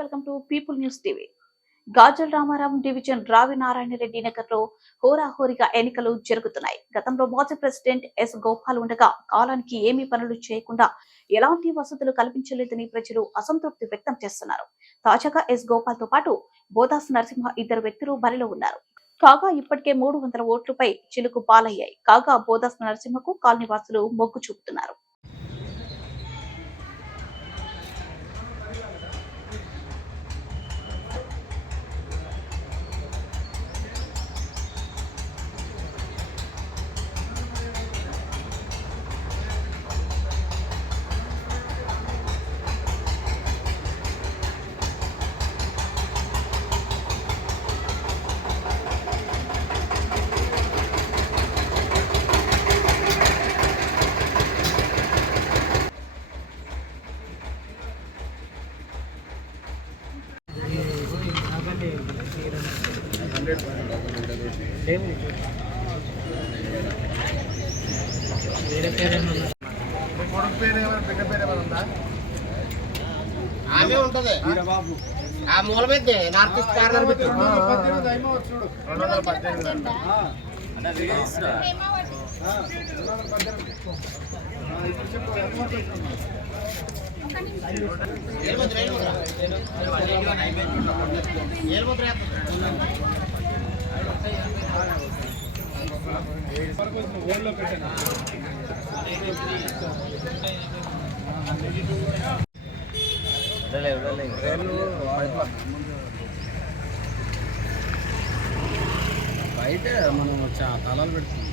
Welcome to People News TV. Gajula Ramarao division Ravi Narayana Reddy Nagar లో హోరాహోరీగా ఎన్నికలు జరుగుతున్నాయి. గతంలో మాజీ ప్రెసిడెంట్ ఎస్ గోపాల్ ఉండగా కాలానికి ఏమీ పనులు చేయకుండా ఎలాంటి వసతులు కల్పించలేదని ప్రజలు అసంతృప్తి వ్యక్తం చేస్తున్నారు. తాజాగా ఎస్ గోపాల్ తో పాటు బోదాస్ నరసింహ ఇద్దరు వ్యక్తులు బరిలో ఉన్నారు. కాగా ఇప్పటికే 300 ఓట్లపై చిలుకు పాలయ్యాయి. కాగా బోదాస్ నరసింహకు కాలనీవాసులు మొగ్గు చూపుతున్నారు. ఆమె ఉంటది ఆ మూల మీద నార్త్ ఈస్ట్ కార్నర్ పెట్టి 200 బయట మనం తలాలు పెడుతున్నాం.